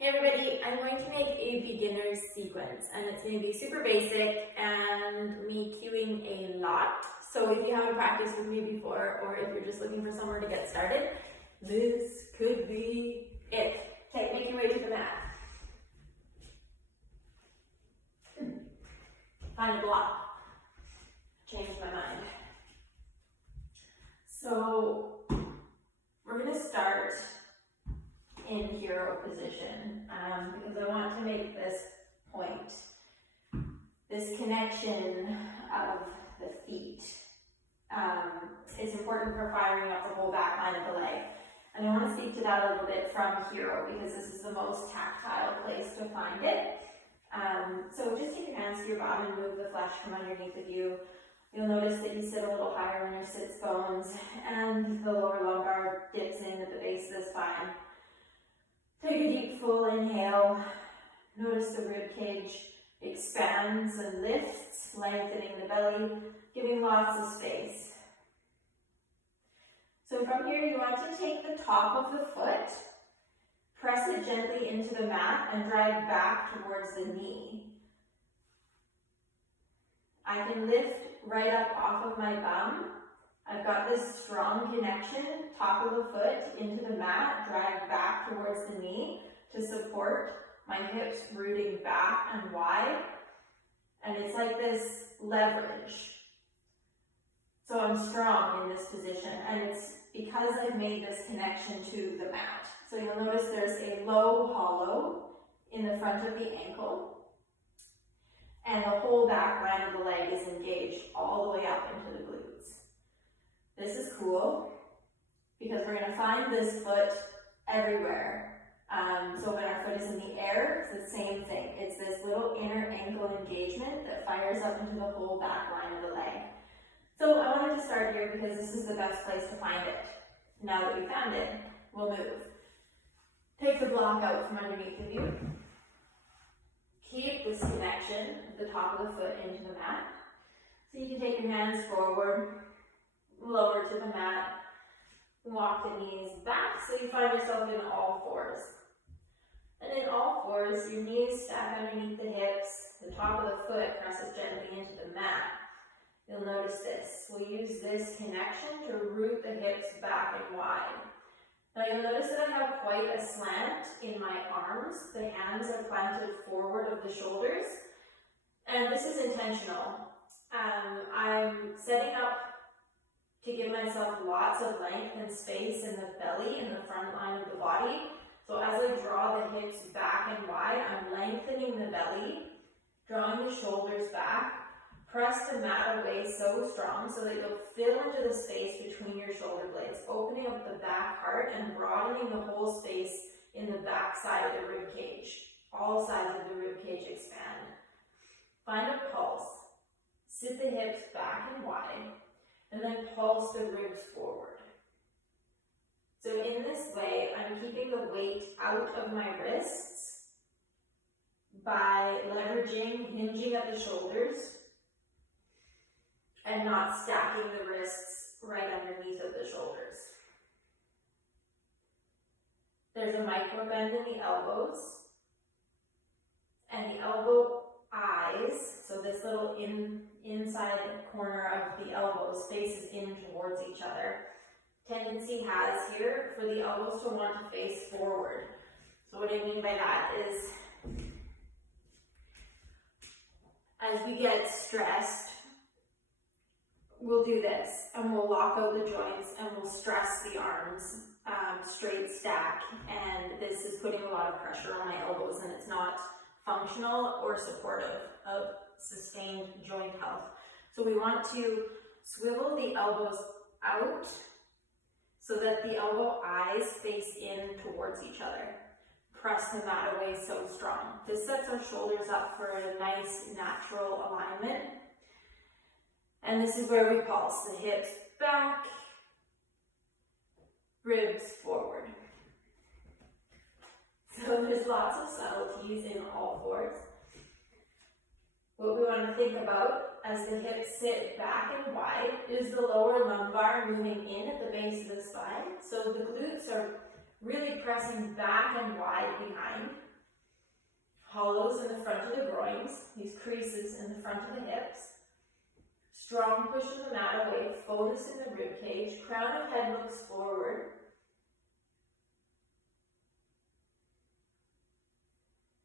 Hey everybody, I'm going to make a beginner's sequence and it's going to be super basic and me cueing a lot. So if you haven't practiced with me before or if you're just looking for somewhere to get started, this could be it. Okay, make your way to the mat. Find a block. Changed my mind. So we're going to start in hero position because I want to make this point, this connection of the feet is important for firing up the whole back line of the leg. And I want to speak to that a little bit from hero because this is the most tactile place to find it. So just take your hands to your bottom and move the flesh from underneath of you. You'll notice that you sit a little higher on your sits bones and the lower lumbar dips in at the base of the spine. Take a deep full inhale. Notice the rib cage expands and lifts, lengthening the belly, giving lots of space. So from here, you want to take the top of the foot, press it gently into the mat, and drag back towards the knee. I can lift right up off of my bum. I've got this strong connection, top of the foot into the mat, drag back towards the knee to support my hips rooting back and wide. And it's like this leverage. So I'm strong in this position, and it's because I've made this connection to the mat. So you'll notice there's a low hollow in the front of the ankle, and the whole back line of the leg is engaged all the way up into the glutes. This is cool because we're going to find this foot everywhere. So when our foot is in the air, it's the same thing. It's this little inner ankle engagement that fires up into the whole back line of the leg. So I wanted to start here because this is the best place to find it. Now that we found it, we'll move. Take the block out from underneath of you. Keep this connection at the top of the foot into the mat. So you can take your hands forward, lower to the mat, walk the knees back so you find yourself in all fours. And in all fours, your knees stack underneath the hips, the top of the foot presses gently into the mat. You'll notice this. We'll use this connection to root the hips back and wide. Now you'll notice that I have quite a slant in my arms. The hands are planted forward of the shoulders, and this is intentional. I'm setting up to give myself lots of length and space in the belly and the front line of the body. So as I draw the hips back and wide, I'm lengthening the belly, drawing the shoulders back. Press the mat away so strong so that you'll fill into the space between your shoulder blades, opening up the back part and broadening the whole space in the back side of the rib cage. All sides of the rib cage expand. Find a pulse. Sit the hips back and wide, and then pulse the ribs forward. So in this way, I'm keeping the weight out of my wrists by leveraging, hinging at the shoulders, and not stacking the wrists right underneath of the shoulders. There's a micro bend in the elbows, and the elbow eyes, so this little inside corner of the elbows faces in towards each other. Tendency has here for the elbows to want to face forward. So what I mean by that is, as we get stressed, we'll do this, and we'll lock out the joints, and we'll stress the arms, straight stack, and this is putting a lot of pressure on my elbows, and it's not functional or supportive of sustained joint health. So we want to swivel the elbows out so that the elbow eyes face in towards each other. Press the mat away so strong. This sets our shoulders up for a nice natural alignment. And this is where we pulse the hips back, ribs forward. So there's lots of subtleties in all fours. What we want to think about as the hips sit back and wide is the lower lumbar moving in at the base of the spine. So the glutes are really pressing back and wide behind. Hollows in the front of the groins, these creases in the front of the hips. Strong push of the mat away, fullness in the rib cage, crown of head looks forward.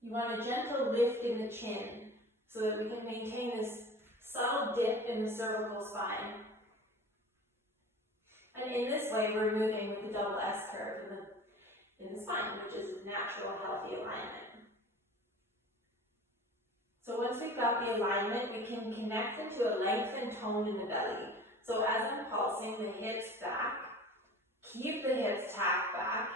You want a gentle lift in the chin so that we can maintain this subtle dip in the cervical spine. And in this way, we're moving with the double S curve in the spine, which is natural, healthy alignment. So once we've got the alignment, we can connect into a lengthened tone in the belly. So as I'm pulsing the hips back, keep the hips tacked back,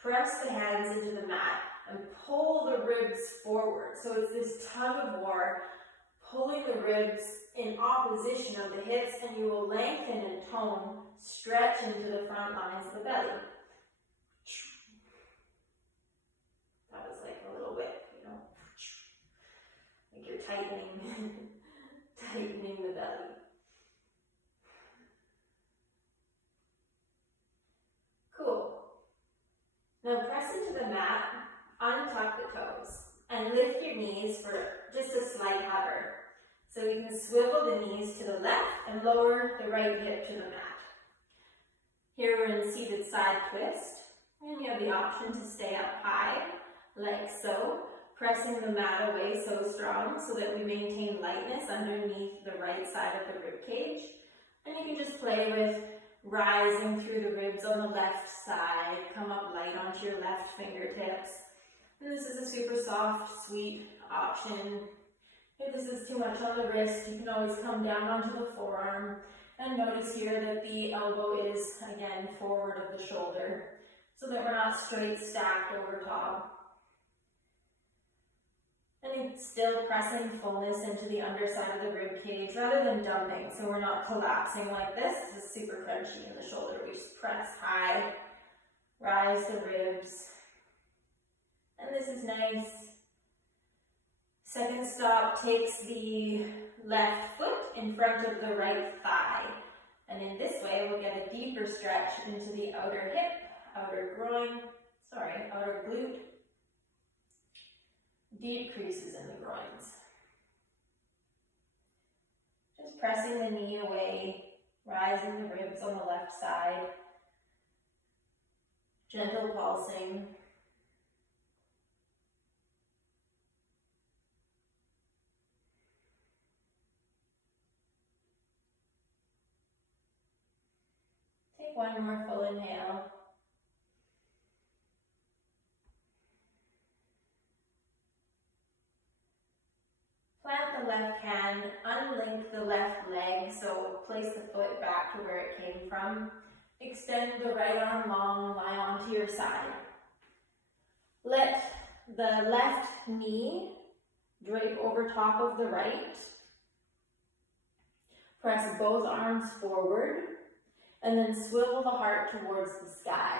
press the hands into the mat, and pull the ribs forward. So it's this tug of war, pulling the ribs in opposition of the hips, and you will lengthen and tone, stretch into the front lines of the belly. That was like a little whip, you know. Like you're tightening, tightening the belly. Cool. Now press into the mat, untuck the toes, and lift your knees for just a slight hover. So you can swivel the knees to the left and lower the right hip to the mat. Here we're in seated side twist, and you have the option to stay up high, like so, pressing the mat away so strong so that we maintain lightness underneath the right side of the rib cage. And you can just play with rising through the ribs on the left side, come up light onto your left fingertips. And this is a super soft, sweet option. If this is too much on the wrist, you can always come down onto the forearm. And notice here that the elbow is, again, forward of the shoulder, so that we're not straight stacked over top. And it's still pressing fullness into the underside of the rib cage rather than dumping, so we're not collapsing like this. This is super crunchy in the shoulder. We just press high, rise the ribs. And this is nice. Second stop takes the left foot in front of the right thigh. And in this way, we'll get a deeper stretch into the outer hip, outer glute. Deep creases in the groins. Just pressing the knee away, rising the ribs on the left side. Gentle pulsing. Take one more full inhale. Plant the left hand, unlink the left leg, so place the foot back to where it came from. Extend the right arm long, lie onto your side. Let the left knee drape over top of the right. Press both arms forward, and then swivel the heart towards the sky.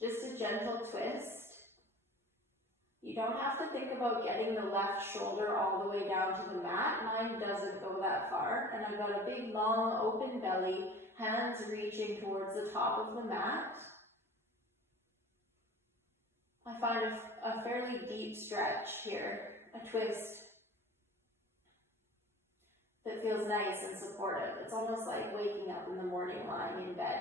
It's just a gentle twist. You don't have to think about getting the left shoulder all the way down to the mat. Mine doesn't go that far. And I've got a big, long, open belly, hands reaching towards the top of the mat. I find a fairly deep stretch here, a twist that feels nice and supportive. It's almost like waking up in the morning lying in bed.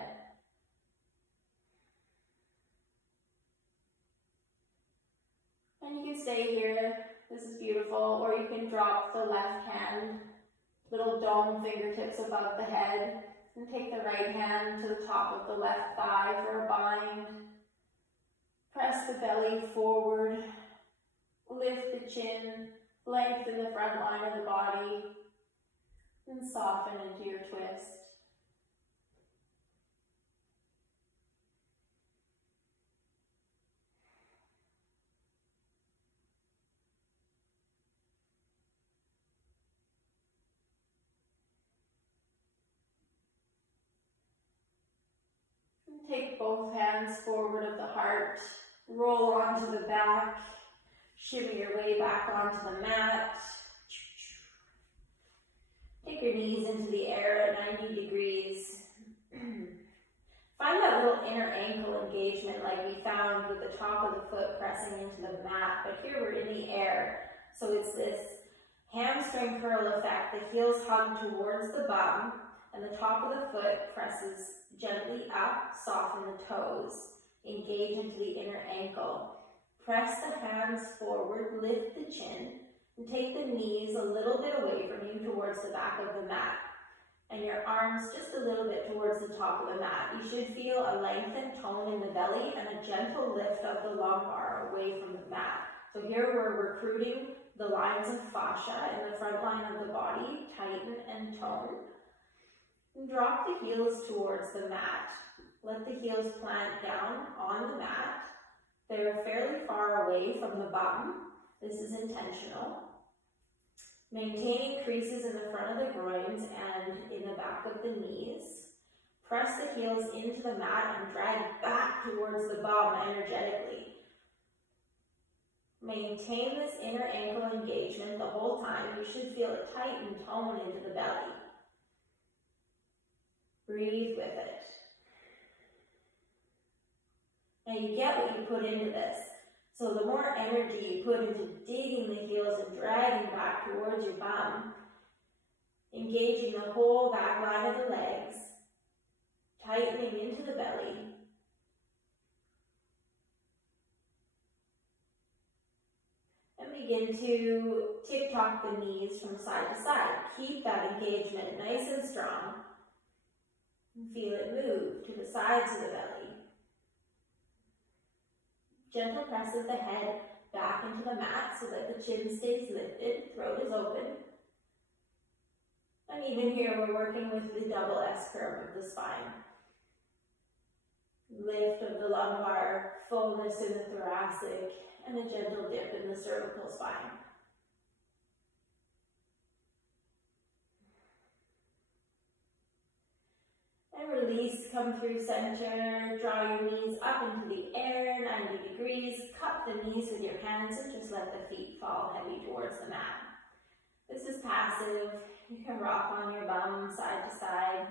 And you can stay here, this is beautiful, or you can drop the left hand, little dome fingertips above the head, and take the right hand to the top of the left thigh for a bind. Press the belly forward, lift the chin, lengthen the front line of the body, and soften into your twist. Take both hands forward of the heart, roll onto the back, shimmy your way back onto the mat. Take your knees into the air at 90 degrees. Find that little inner ankle in engagement like we found with the top of the foot pressing into the mat, but here we're in the air. So it's this hamstring curl effect. The heels hug towards the bum, and the top of the foot presses gently up, soften the toes, engage into the inner ankle. Press the hands forward, lift the chin, and take the knees a little bit away from you towards the back of the mat. And your arms just a little bit towards the top of the mat. You should feel a lengthened tone in the belly and a gentle lift of the lumbar away from the mat. So here we're recruiting the lines of fascia in the front line of the body, tighten and tone. And drop the heels towards the mat. Let the heels plant down on the mat. They're fairly far away from the bum. This is intentional. Maintaining creases in the front of the groins and in the back of the knees. Press the heels into the mat and drag back towards the bum energetically. Maintain this inner ankle engagement the whole time. You should feel a tighten tone into the belly. Breathe with it. Now you get what you put into this. So the more energy you put into digging the heels and dragging back towards your bum, engaging the whole back line of the legs, tightening into the belly, and begin to tick-tock the knees from side to side. Keep that engagement nice and strong. Feel it move to the sides of the belly. Gentle press of the head back into the mat so that the chin stays lifted, throat is open. And even here we're working with the double S curve of the spine. Lift of the lumbar, fullness in the thoracic, and a gentle dip in the cervical spine. And release, come through center, draw your knees up into the air, 90 degrees, cup the knees with your hands and just let the feet fall heavy towards the mat. This is passive. You can rock on your bum side to side.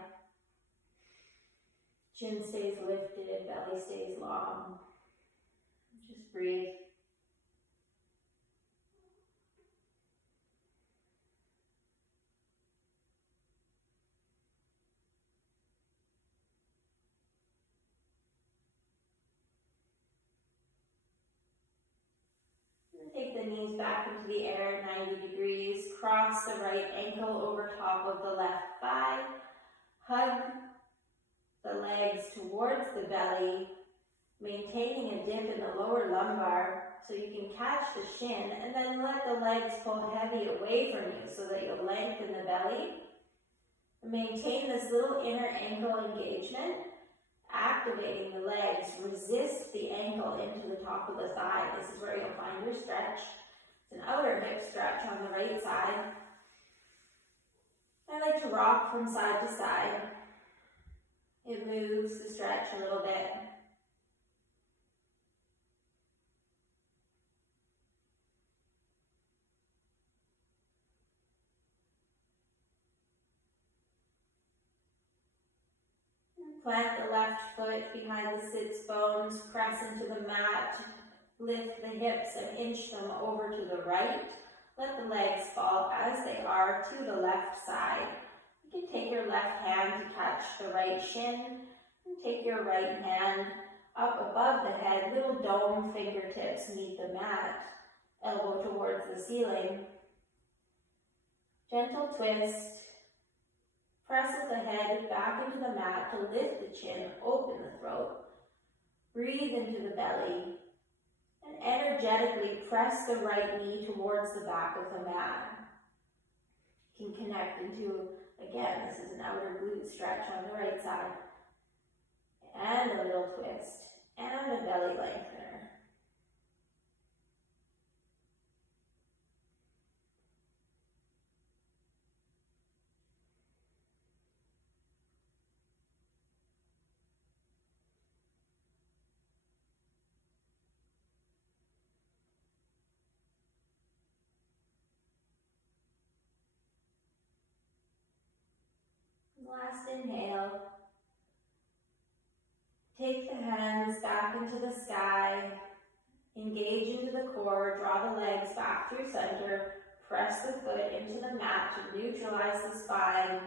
Chin stays lifted, belly stays long. Just breathe. Take the knees back into the air, 90 degrees. Cross the right ankle over top of the left thigh. Hug the legs towards the belly, maintaining a dip in the lower lumbar so you can catch the shin, and then let the legs pull heavy away from you so that you'll lengthen the belly. Maintain this little inner ankle engagement. Activating the legs, resist the ankle into the top of the thigh. This is where you'll find your stretch. It's an outer hip stretch on the right side. I like to rock from side to side. It moves the stretch a little bit. Plant the left foot behind the sits bones, press into the mat, lift the hips and inch them over to the right. Let the legs fall as they are to the left side. You can take your left hand to catch the right shin, and take your right hand up above the head, little dome fingertips meet the mat, elbow towards the ceiling. Gentle twist. Press the head back into the mat to lift the chin, open the throat. Breathe into the belly. And energetically press the right knee towards the back of the mat. You can connect into, again, this is an outer glute stretch on the right side. And a little twist. And a belly lengthener. Last inhale. Take the hands back into the sky, engage into the core, draw the legs back through center, press the foot into the mat to neutralize the spine,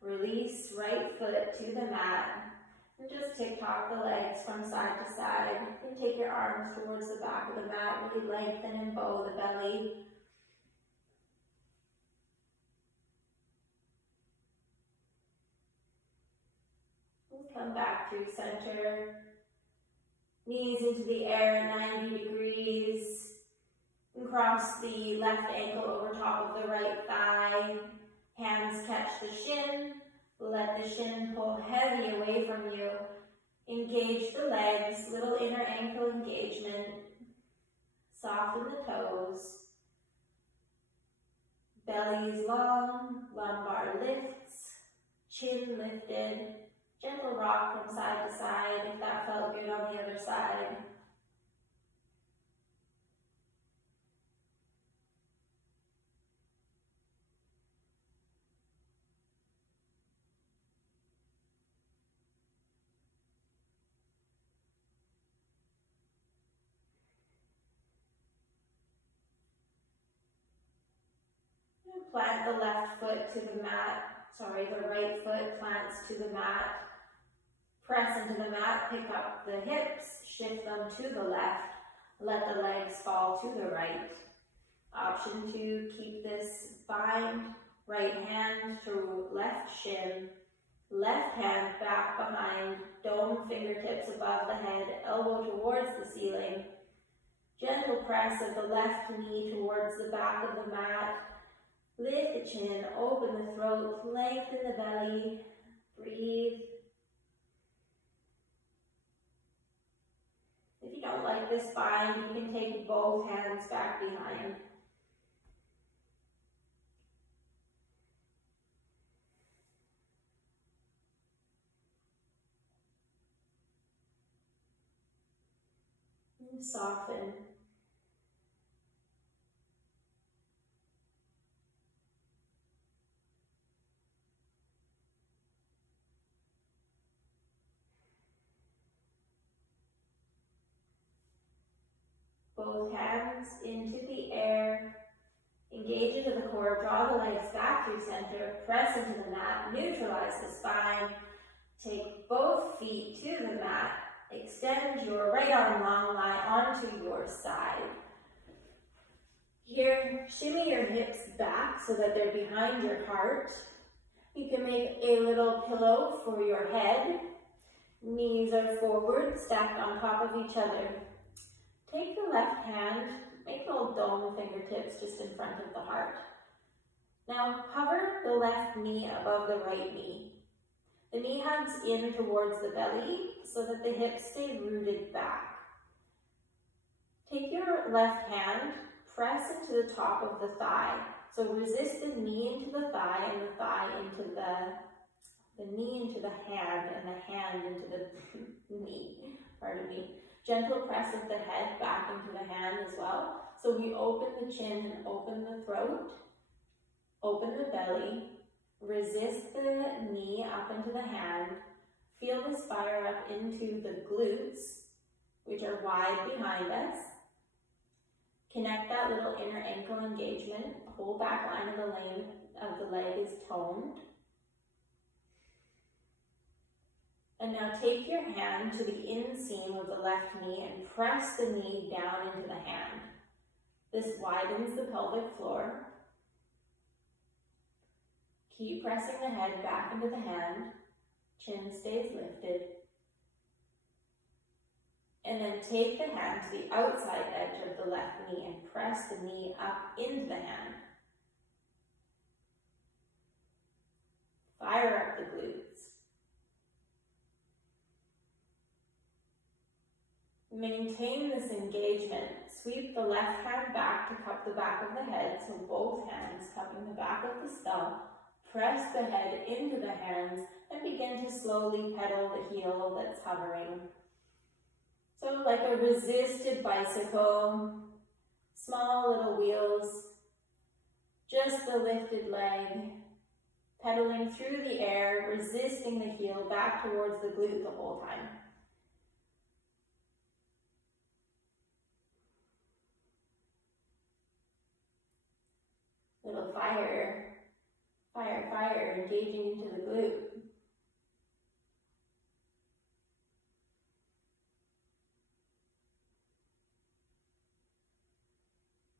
release right foot to the mat, and just tick-tock the legs from side to side, and take your arms towards the back of the mat, really lengthen and bow the belly. Come back through center, knees into the air at 90 degrees, and cross the left ankle over top of the right thigh, hands catch the shin, let the shin pull heavy away from you, engage the legs, little inner ankle engagement, soften the toes, belly is long, lumbar lifts, chin lifted, gentle rock from side to side if that felt good on the other side. And plant the left foot to the mat, the right foot plants to the mat. Press into the mat, pick up the hips, shift them to the left, let the legs fall to the right. Option 2, keep this bind, right hand to left shin, left hand back behind, dome fingertips above the head, elbow towards the ceiling. Gentle press of the left knee towards the back of the mat. Lift the chin, open the throat, lengthen the belly, breathe. If you don't like this bind, you can take both hands back behind. And soften. Both hands into the air, engage into the core, draw the legs back through center, press into the mat, neutralize the spine, take both feet to the mat, extend your right arm long lie onto your side. Here, shimmy your hips back so that they're behind your heart. You can make a little pillow for your head. Knees are forward, stacked on top of each other. Take the left hand, make little dome fingertips just in front of the heart. Now hover the left knee above the right knee. The knee hugs in towards the belly so that the hips stay rooted back. Take your left hand, press into the top of the thigh. So resist the knee into the thigh and the thigh into the knee into the hand and the hand into the knee, pardon me. Gentle press of the head back into the hand as well. So we open the chin and open the throat, open the belly, resist the knee up into the hand. Feel this fire up into the glutes, which are wide behind us. Connect that little inner ankle engagement. The whole back line of the leg is toned. And now take your hand to the inseam of the left knee and press the knee down into the hand. This widens the pelvic floor. Keep pressing the head back into the hand. Chin stays lifted. And then take the hand to the outside edge of the left knee and press the knee up into the hand. Fire up the glutes. Maintain this engagement. Sweep the left hand back to cup the back of the head, so both hands cupping the back of the skull. Press the head into the hands and begin to slowly pedal the heel that's hovering. So like a resisted bicycle, small little wheels, just the lifted leg, pedaling through the air, resisting the heel back towards the glute the whole time. fire, fire, fire, engaging into the glute.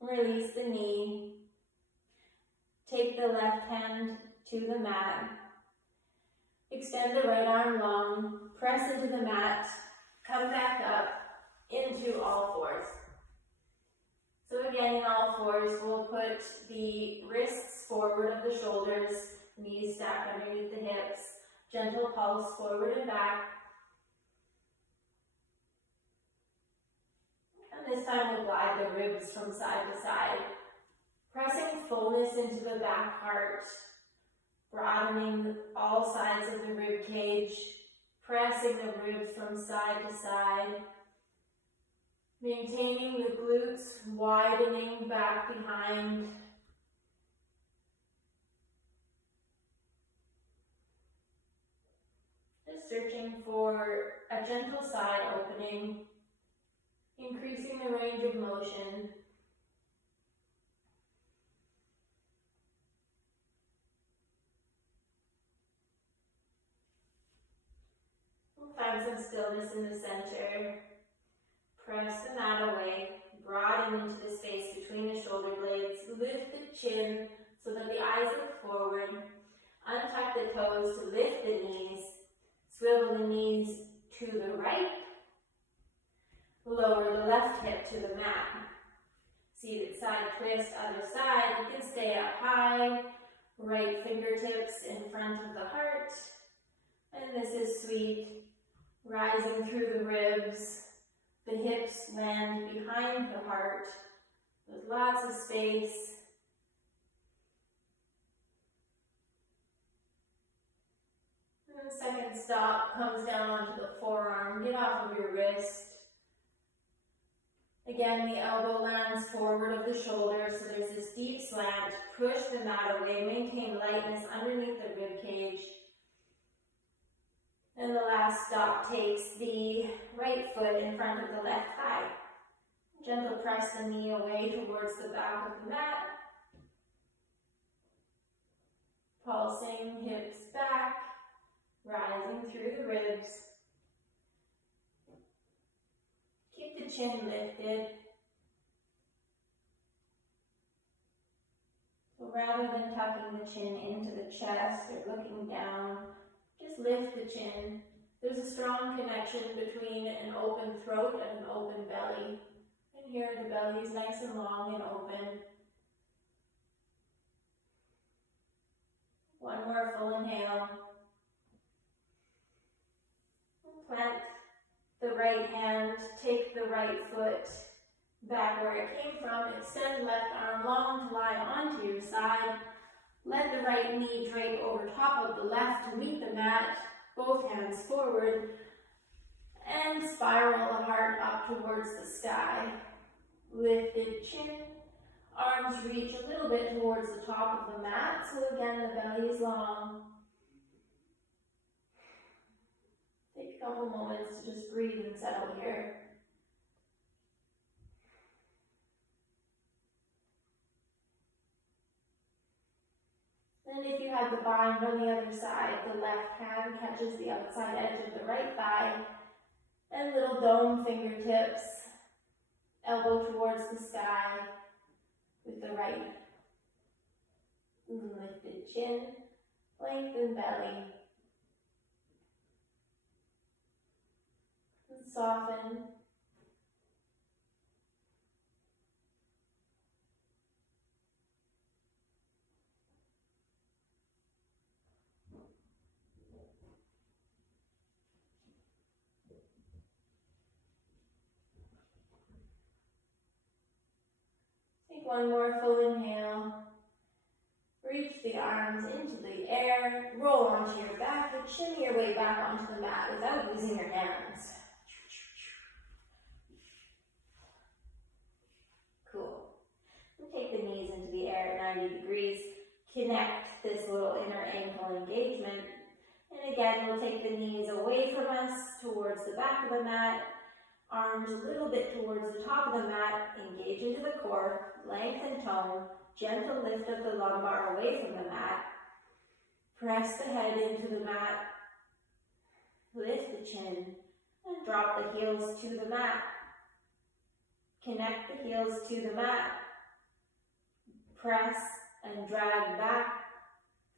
Release the knee. Take the left hand to the mat. Extend the right arm long. Press into the mat. Come back up into all fours. So again, in all fours, we'll put the wrists forward of the shoulders, knees stacked underneath the hips. Gentle pulse forward and back. And this time we'll glide the ribs from side to side. Pressing fullness into the back heart, broadening all sides of the rib cage, pressing the ribs from side to side, maintaining the glutes, widening back behind. Just searching for a gentle side opening, increasing the range of motion. Find some stillness in the center. Press the mat away, broaden into the space between the shoulder blades. Lift the chin so that the eyes look forward. Untuck the toes to lift the knees. Swivel the knees to the right. Lower the left hip to the mat. Seated side twist, other side. You can stay up high. Right fingertips in front of the heart. And this is sweet. Rising through the ribs, the hips land behind the heart with lots of space. And the second stop comes down onto the forearm. Get off of your wrist. Again, the elbow lands forward of the shoulder, so there's this deep slant. Push the mat away, maintain lightness underneath the rib cage. And the last stop takes the right foot in front of the left thigh. Gentle press the knee away towards the back of the mat. Pulsing hips back, rising through the ribs. Keep the chin lifted. So rather than tucking the chin into the chest or looking down, just lift the chin. There's a strong connection between an open throat and an open belly. And here the belly is nice and long and open. One more full inhale. Plant the right hand, take the right foot back where it came from. Extend left arm long to lie onto your side. Let the right knee drape over top of the left to meet the mat, both hands forward, and spiral the heart up towards the sky. Lifted chin, arms reach a little bit towards the top of the mat, so again the belly is long. Take a couple moments to just breathe and settle here. And if you have the bind on the other side, the left hand catches the outside edge of the right thigh, and little dome fingertips, elbow towards the sky with the right. Lifted chin, lengthen belly. And soften. Take one more full inhale. Reach the arms into the air. Roll onto your back and shimmy your way back onto the mat without using your hands. Cool. And take the knees into the air at 90 degrees. Connect this little inner ankle engagement. And again, we'll take the knees away from us towards the back of the mat. arms a little bit towards the top of the mat, engage into the core, length and tone, gentle lift of the lumbar away from the mat, press the head into the mat, lift the chin, and drop the heels to the mat. Connect the heels to the mat, press and drag back,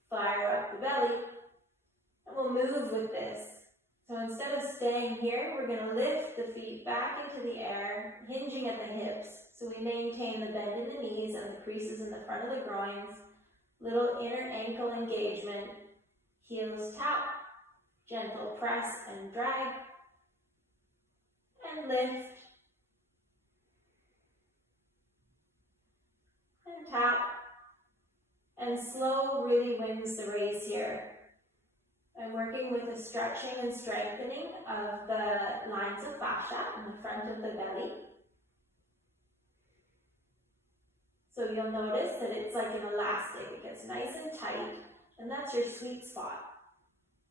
fire up the belly, and we'll move with this. So instead of staying here, we're going to lift the feet back into the air, hinging at the hips. So we maintain the bend in the knees and the creases in the front of the groins. Little inner ankle engagement. Heels tap, gentle press and drag, and lift, and tap, and slow really wins the race here. I'm working with a stretching and strengthening of the lines of fascia in the front of the belly. So you'll notice that it's like an elastic. It gets nice and tight, and that's your sweet spot.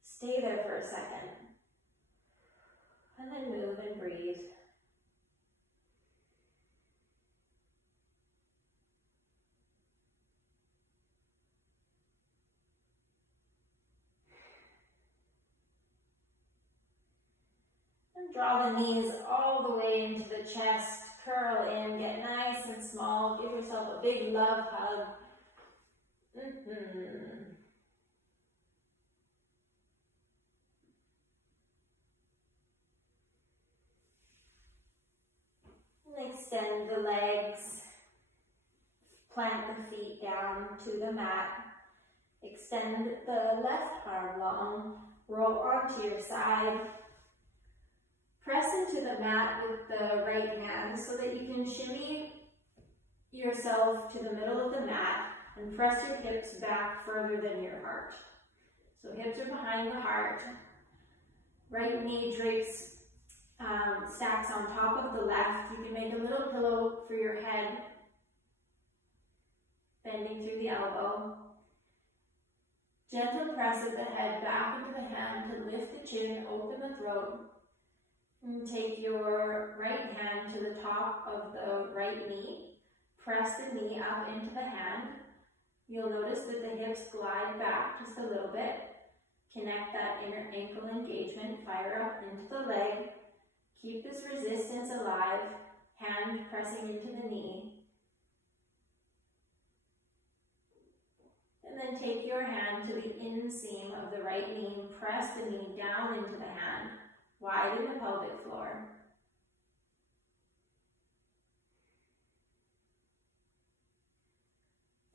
Stay there for a second, and then move and breathe. And draw the knees all the way into the chest, curl in, get nice and small, give yourself a big love hug. And extend the legs, plant the feet down to the mat, extend the left arm long, roll onto your side, press into the mat with the right hand so that you can shimmy yourself to the middle of the mat and press your hips back further than your heart. So hips are behind the heart, right knee drapes, stacks on top of the left. You can make a little pillow for your head, bending through the elbow. Gentle press of the head back into the hand to lift the chin, open the throat. And take your right hand to the top of the right knee. Press the knee up into the hand. You'll notice that the hips glide back just a little bit. Connect that inner ankle engagement. Fire up into the leg. Keep this resistance alive. Hand pressing into the knee. And then take your hand to the inseam of the right knee and press the knee down into the hand. Widen the pelvic floor.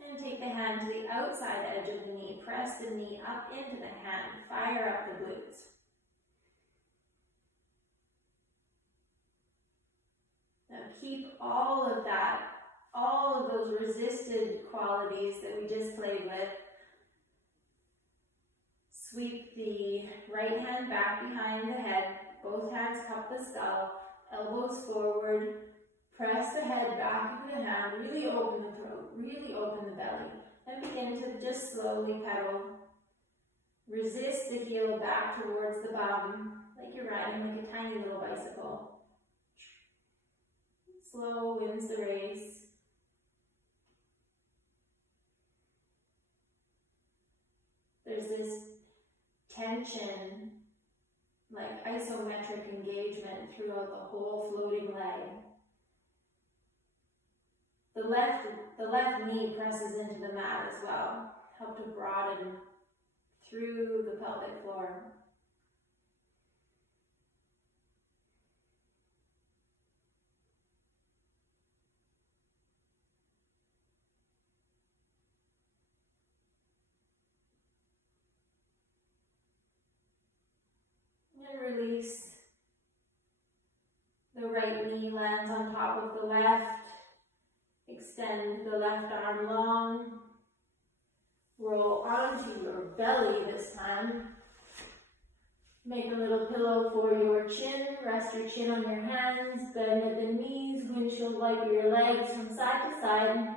And take the hand to the outside edge of the knee. Press the knee up into the hand. Fire up the glutes. Now keep all of that, all of those resisted qualities that we just played with. Sweep the right hand back behind the head, both hands cup the skull, elbows forward, press the head back into the hand, really open the throat, really open the belly, and begin to just slowly pedal. Resist the heel back towards the bottom, like you're riding like a tiny little bicycle. Slow wins the race. There's this tension, like isometric engagement throughout the whole floating leg. The left knee presses into the mat as well. Help to broaden through the pelvic floor. And release. The right knee lands on top of the left. Extend the left arm long. Roll onto your belly this time. Make a little pillow for your chin. Rest your chin on your hands. Bend at the knees. Windshield wiper your legs from side to side.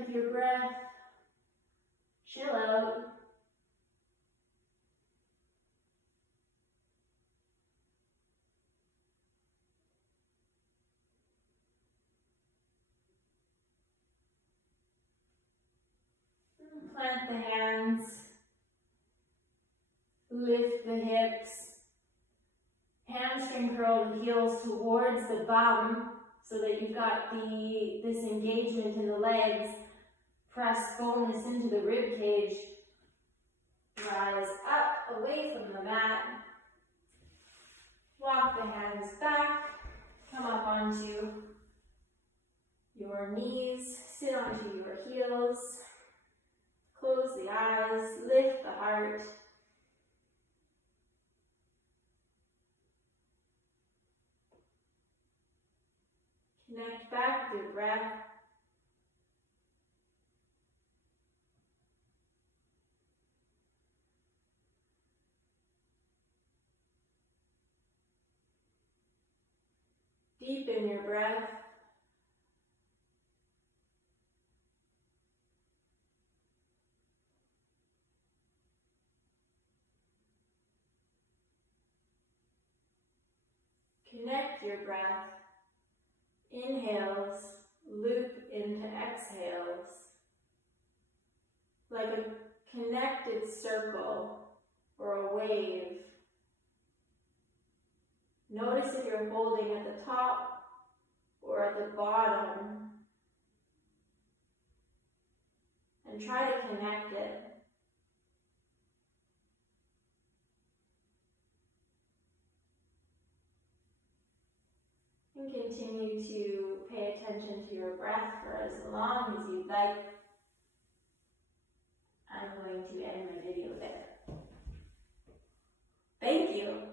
with your breath. Chill out. Plant the hands. Lift the hips. Hamstring curl the heels towards the bum so that you've got this engagement in the legs. Press fullness into the rib cage. Rise up away from the mat. Walk the hands back. Come up onto your knees. Sit onto your heels. Close the eyes. Lift the heart. Connect back with your breath. Deepen your breath. Connect your breath. Inhales loop into exhales like a connected circle or a wave. Notice if you're holding at the top or at the bottom, and try to connect it. And continue to pay attention to your breath for as long as you'd like. I'm going to end my video there. Thank you.